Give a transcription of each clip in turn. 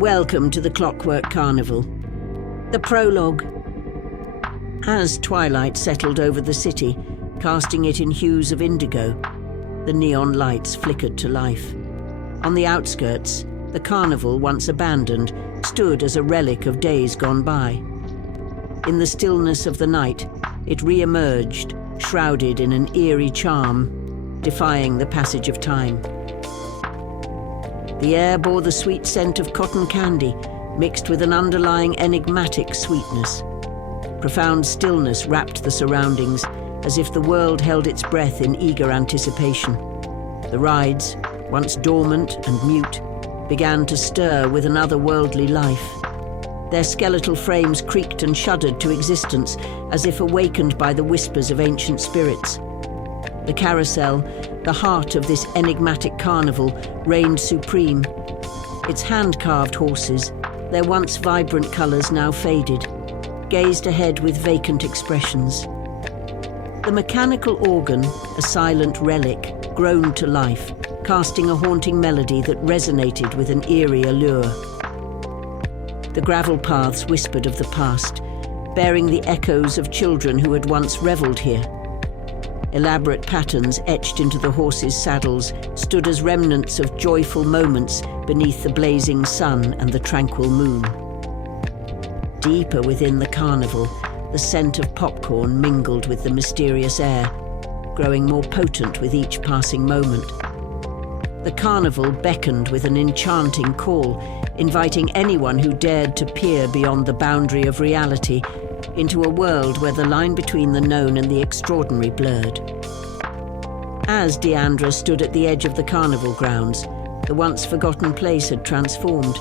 Welcome to the Clockwork Carnival. The Prologue. As twilight settled over the city, casting it in hues of indigo, the neon lights flickered to life. On the outskirts, the carnival, once abandoned, stood as a relic of days gone by. In the stillness of the night, it re-emerged, shrouded in an eerie charm, defying the passage of time. The air bore the sweet scent of cotton candy, mixed with an underlying enigmatic sweetness. Profound stillness wrapped the surroundings, as if the world held its breath in eager anticipation. The rides, once dormant and mute, began to stir with an otherworldly life. Their skeletal frames creaked and shuddered to existence, as if awakened by the whispers of ancient spirits. The carousel, the heart of this enigmatic carnival, reigned supreme. Its hand-carved horses, their once vibrant colours now faded, gazed ahead with vacant expressions. The mechanical organ, a silent relic, groaned to life, casting a haunting melody that resonated with an eerie allure. The gravel paths whispered of the past, bearing the echoes of children who had once revelled here. Elaborate patterns etched into the horses' saddles stood as remnants of joyful moments beneath the blazing sun and the tranquil moon. Deeper within the carnival, the scent of popcorn mingled with the mysterious air, growing more potent with each passing moment. The carnival beckoned with an enchanting call, inviting anyone who dared to peer beyond the boundary of reality into a world where the line between the known and the extraordinary blurred. As Deandra stood at the edge of the carnival grounds, the once forgotten place had transformed.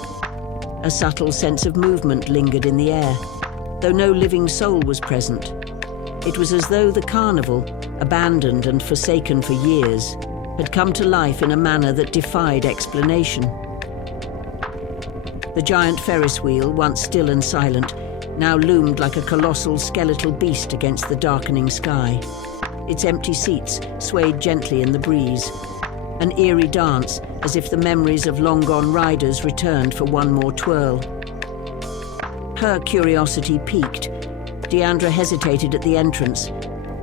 A subtle sense of movement lingered in the air, though no living soul was present. It was as though the carnival, abandoned and forsaken for years, had come to life in a manner that defied explanation. The giant Ferris wheel, once still and silent, now loomed like a colossal skeletal beast against the darkening sky. Its empty seats swayed gently in the breeze, an eerie dance as if the memories of long-gone riders returned for one more twirl. Her curiosity piqued. Deandra hesitated at the entrance,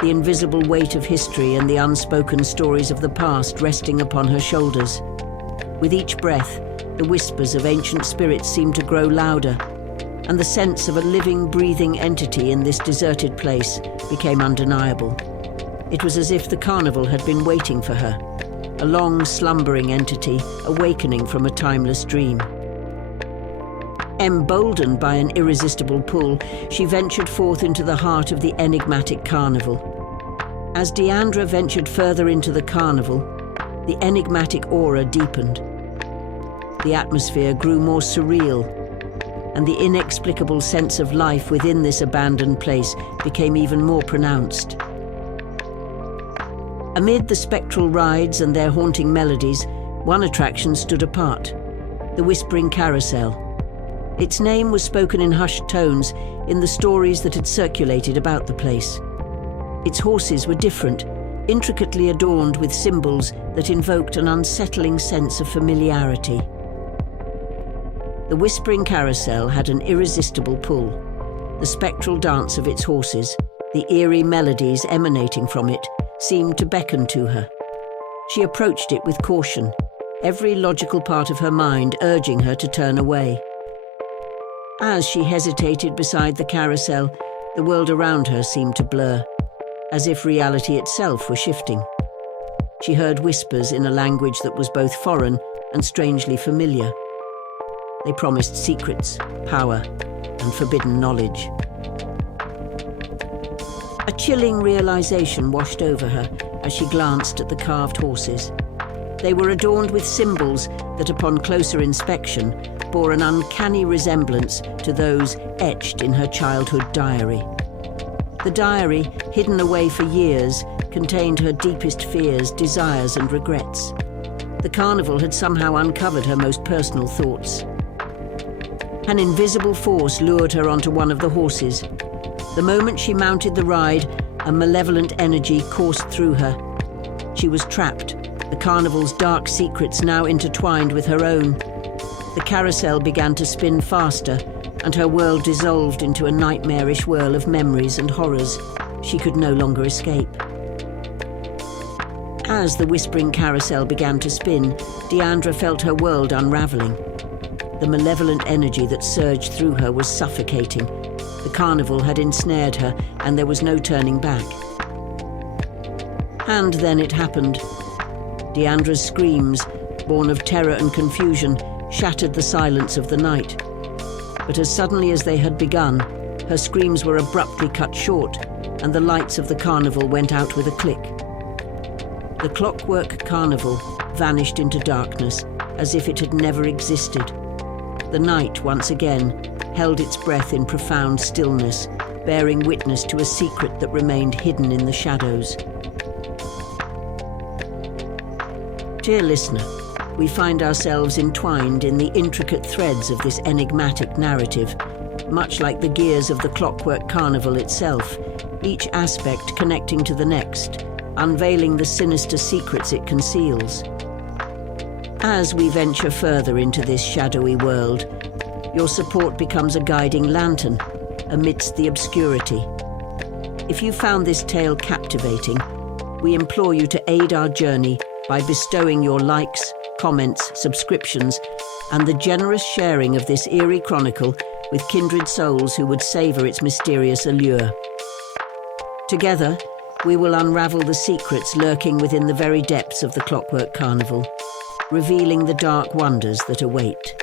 the invisible weight of history and the unspoken stories of the past resting upon her shoulders. With each breath, the whispers of ancient spirits seemed to grow louder, and the sense of a living, breathing entity in this deserted place became undeniable. It was as if the carnival had been waiting for her, a long, slumbering entity awakening from a timeless dream. Emboldened by an irresistible pull, she ventured forth into the heart of the enigmatic carnival. As Deandra ventured further into the carnival, the enigmatic aura deepened. The atmosphere grew more surreal, and the inexplicable sense of life within this abandoned place became even more pronounced. Amid the spectral rides and their haunting melodies, one attraction stood apart: the Whispering Carousel. Its name was spoken in hushed tones in the stories that had circulated about the place. Its horses were different, intricately adorned with symbols that invoked an unsettling sense of familiarity. The Whispering Carousel had an irresistible pull. The spectral dance of its horses, the eerie melodies emanating from it, seemed to beckon to her. She approached it with caution, every logical part of her mind urging her to turn away. As she hesitated beside the carousel, the world around her seemed to blur, as if reality itself were shifting. She heard whispers in a language that was both foreign and strangely familiar. They promised secrets, power, and forbidden knowledge. A chilling realization washed over her as she glanced at the carved horses. They were adorned with symbols that, upon closer inspection, bore an uncanny resemblance to those etched in her childhood diary. The diary, hidden away for years, contained her deepest fears, desires, and regrets. The carnival had somehow uncovered her most personal thoughts. An invisible force lured her onto one of the horses. The moment she mounted the ride, a malevolent energy coursed through her. She was trapped, the carnival's dark secrets now intertwined with her own. The carousel began to spin faster, and her world dissolved into a nightmarish whirl of memories and horrors she could no longer escape. As the Whispering Carousel began to spin, Deandra felt her world unraveling. The malevolent energy that surged through her was suffocating. The carnival had ensnared her, and there was no turning back. And then it happened. Deandra's screams, born of terror and confusion, shattered the silence of the night. But as suddenly as they had begun, her screams were abruptly cut short, and the lights of the carnival went out with a click. The Clockwork Carnival vanished into darkness, as if it had never existed. The night, once again, held its breath in profound stillness, bearing witness to a secret that remained hidden in the shadows. Dear listener, we find ourselves entwined in the intricate threads of this enigmatic narrative, much like the gears of the Clockwork Carnival itself, each aspect connecting to the next, unveiling the sinister secrets it conceals. As we venture further into this shadowy world, your support becomes a guiding lantern amidst the obscurity. If you found this tale captivating, we implore you to aid our journey by bestowing your likes, comments, subscriptions, and the generous sharing of this eerie chronicle with kindred souls who would savor its mysterious allure. Together, we will unravel the secrets lurking within the very depths of the Clockwork Carnival, revealing the dark wonders that await.